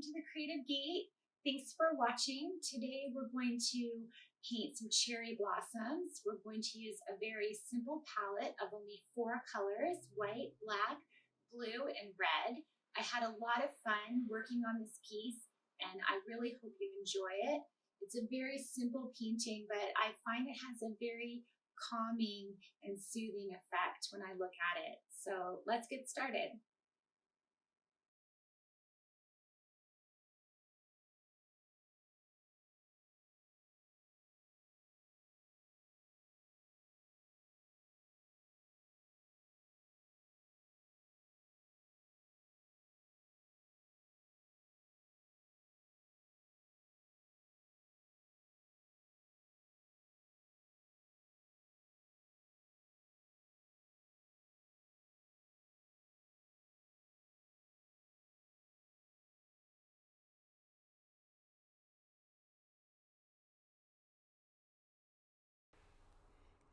welcome to the Creative Gate. Thanks for watching. Today we're going to paint some cherry blossoms. We're going to use a very simple palette of only 4 colors, white, black, blue, and red. I had a lot of fun working on this piece and I really hope you enjoy it. It's a very simple painting, but I find it has a very calming and soothing effect when I look at it. So let's get started.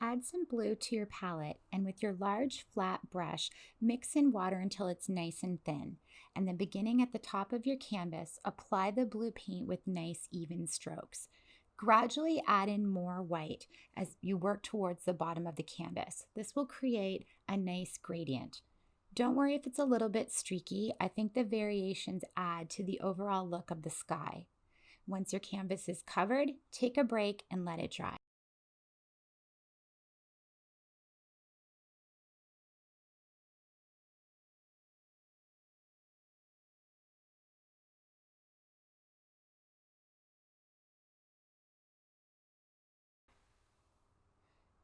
Add some blue to your palette and with your large flat brush, mix in water until it's nice and thin. And then beginning at the top of your canvas, apply the blue paint with nice even strokes. Gradually add in more white as you work towards the bottom of the canvas. This will create a nice gradient. Don't worry if it's a little bit streaky. I think the variations add to the overall look of the sky. Once your canvas is covered, take a break and let it dry.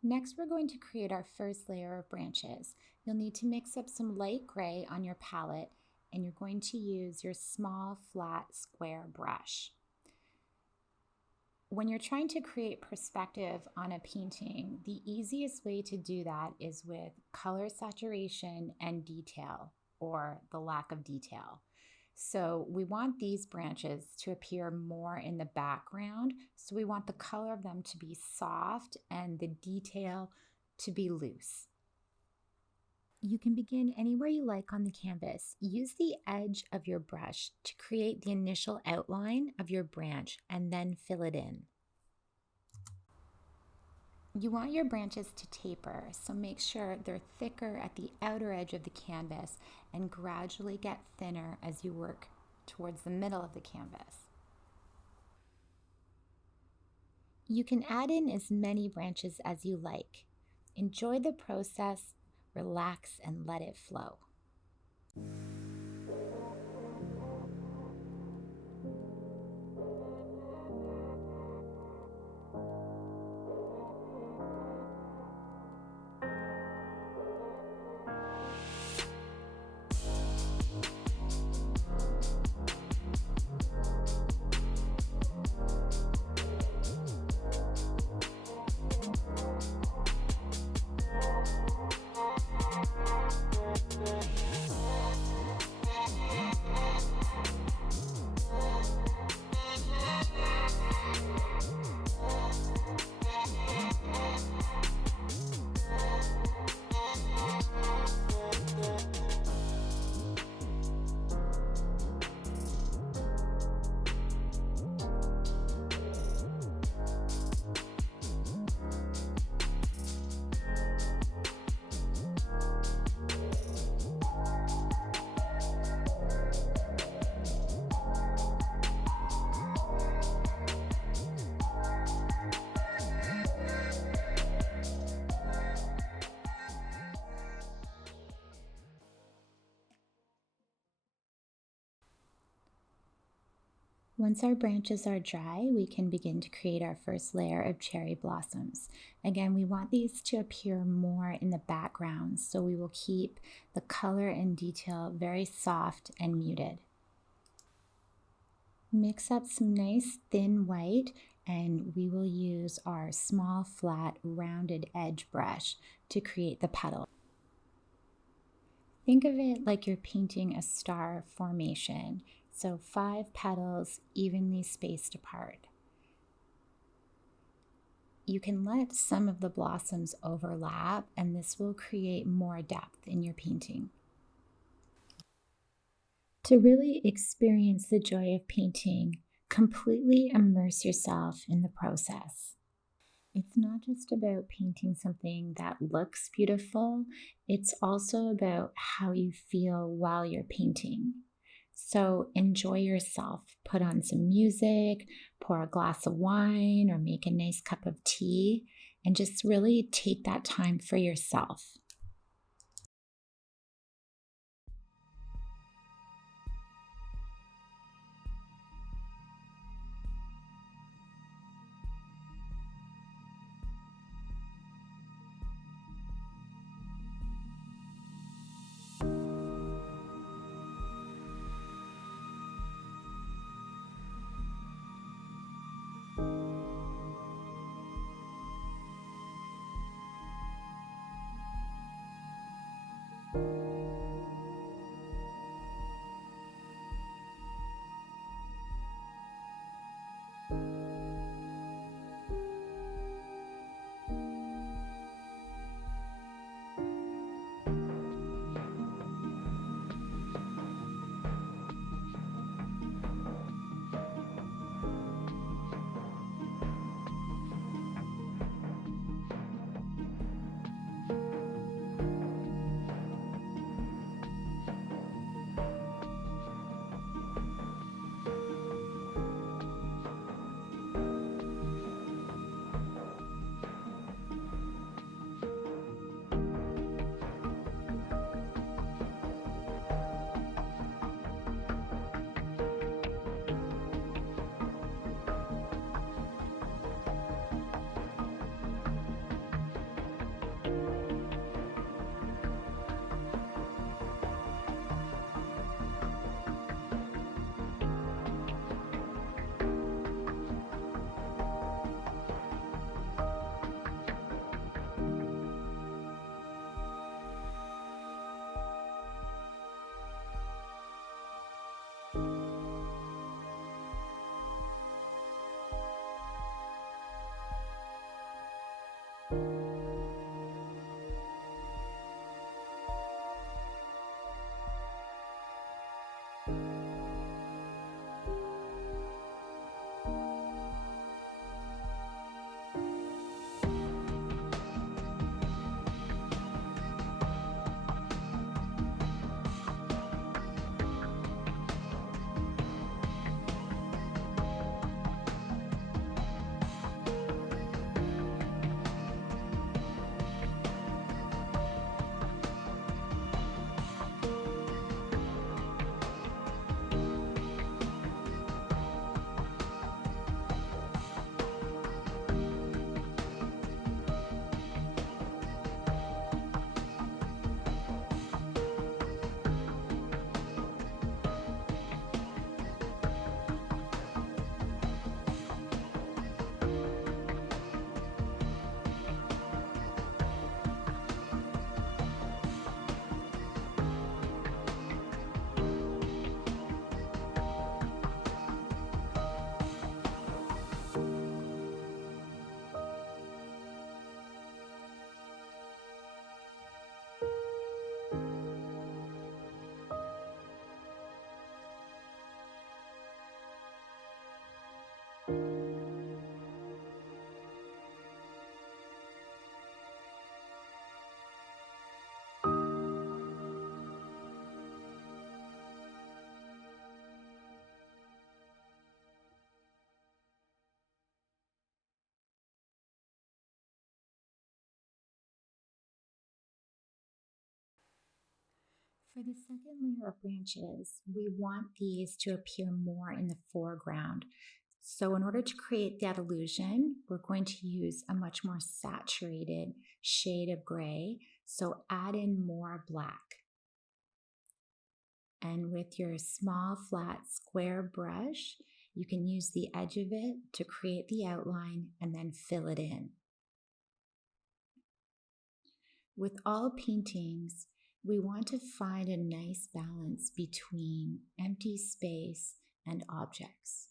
Next, we're going to create our first layer of branches. You'll need to mix up some light gray on your palette, and you're going to use your small, flat, square brush. When you're trying to create perspective on a painting, the easiest way to do that is with color saturation and detail, or the lack of detail. So we want these branches to appear more in the background. So we want the color of them to be soft and the detail to be loose. You can begin anywhere you like on the canvas. Use the edge of your brush to create the initial outline of your branch and then fill it in. You want your branches to taper, so make sure they're thicker at the outer edge of the canvas and gradually get thinner as you work towards the middle of the canvas. You can add in as many branches as you like. Enjoy the process, relax, and let it flow. Once our branches are dry, we can begin to create our first layer of cherry blossoms. Again, we want these to appear more in the background, so we will keep the color and detail very soft and muted. Mix up some nice thin white, and we will use our small, flat, rounded edge brush to create the petal. Think of it like you're painting a star formation. So 5 petals evenly spaced apart. You can let some of the blossoms overlap, and this will create more depth in your painting. To really experience the joy of painting, completely immerse yourself in the process. It's not just about painting something that looks beautiful, it's also about how you feel while you're painting. So enjoy yourself. Put on some music, pour a glass of wine, or make a nice cup of tea, and just really take that time for yourself. For the second layer of branches, we want these to appear more in the foreground. So in order to create that illusion, we're going to use a much more saturated shade of gray. So add in more black. And with your small, flat, square brush, you can use the edge of it to create the outline and then fill it in. With all paintings, we want to find a nice balance between empty space and objects.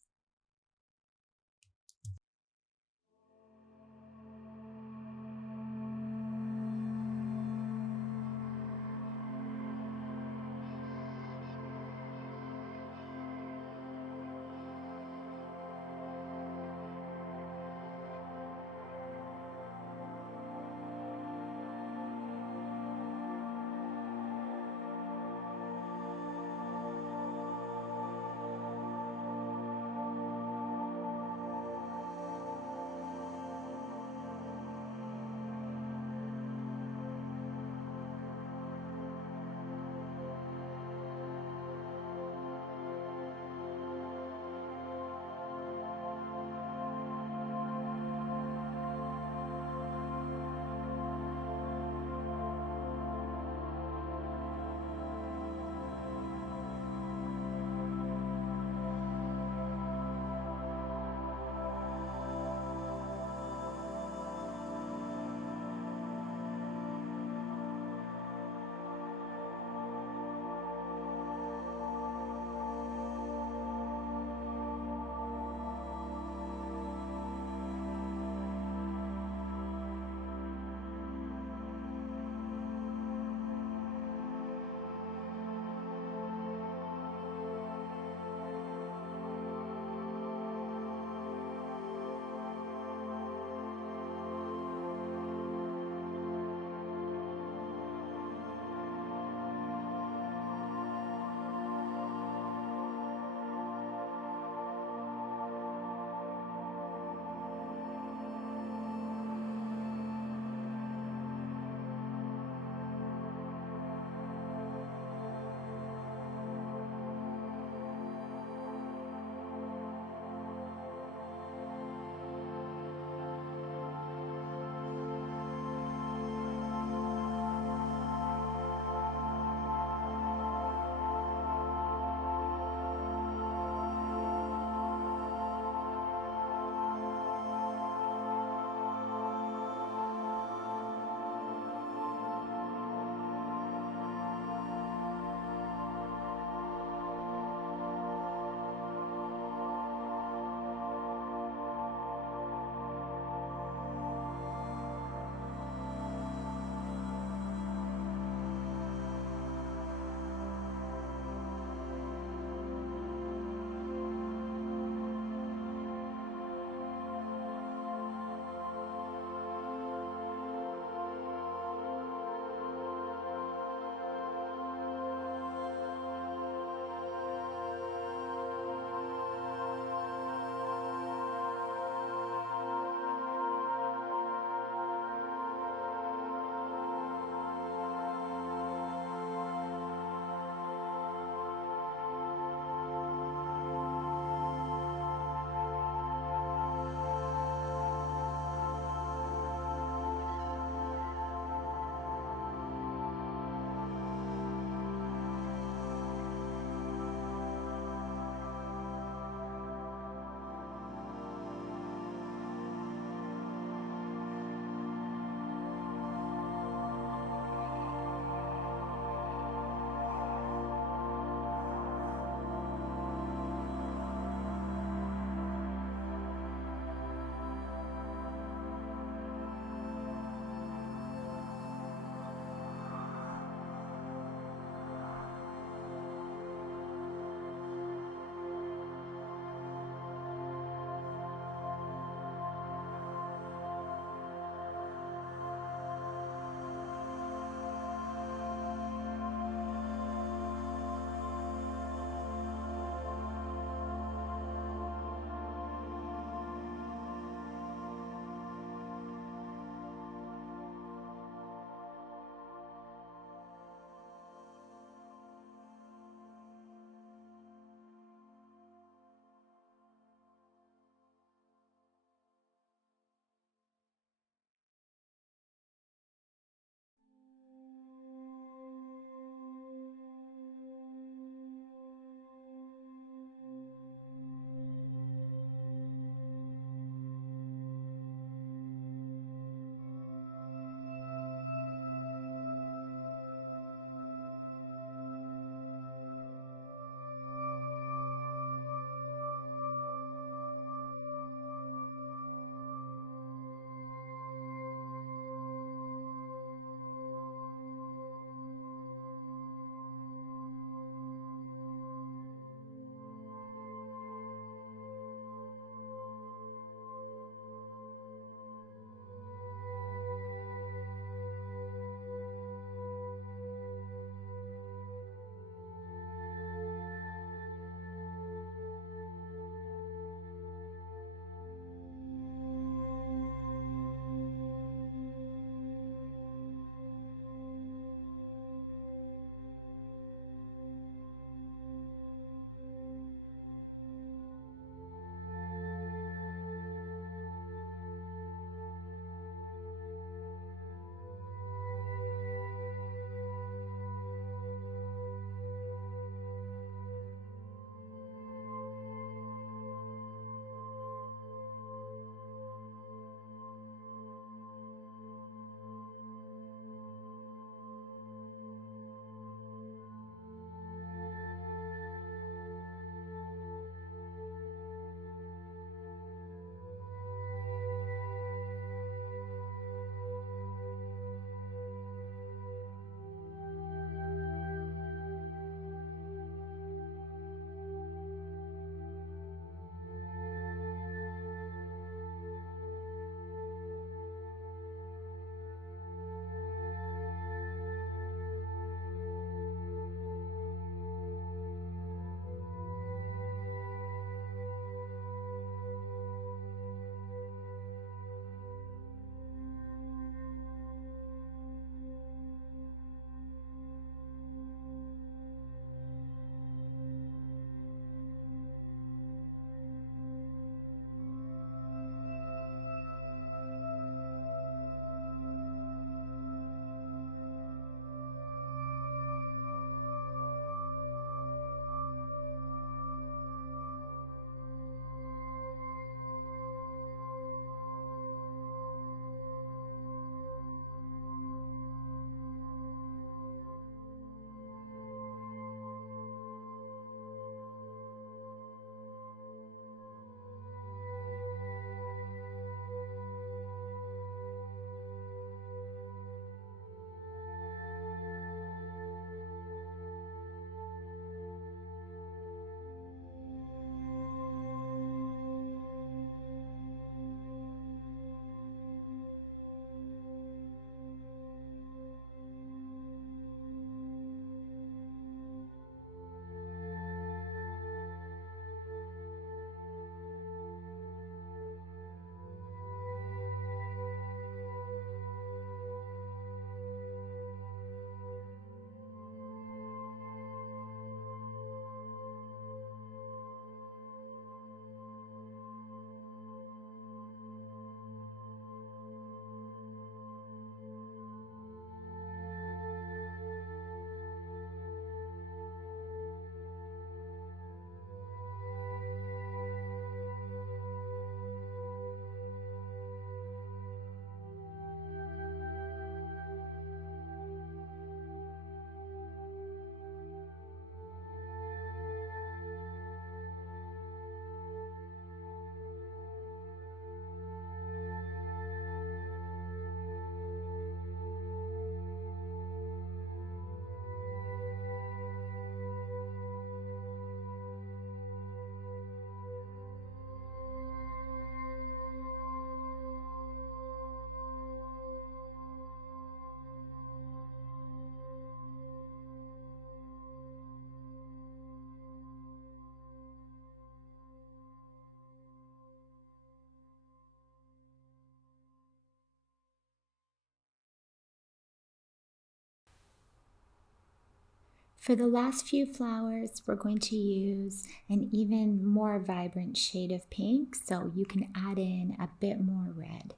For the last few flowers, we're going to use an even more vibrant shade of pink, so you can add in a bit more red.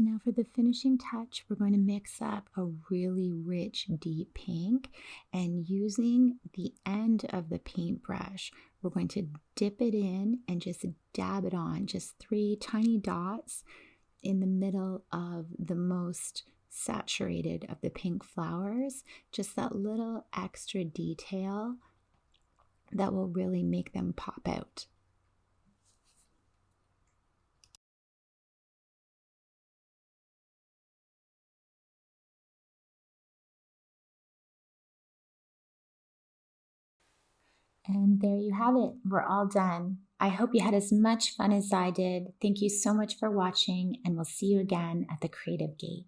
Now for the finishing touch, we're going to mix up a really rich, deep pink, and using the end of the paintbrush, we're going to dip it in and just dab it on, just 3 tiny dots in the middle of the most saturated of the pink flowers, just that little extra detail that will really make them pop out. And there you have it. We're all done. I hope you had as much fun as I did. Thank you so much for watching, and we'll see you again at the Creative Gate.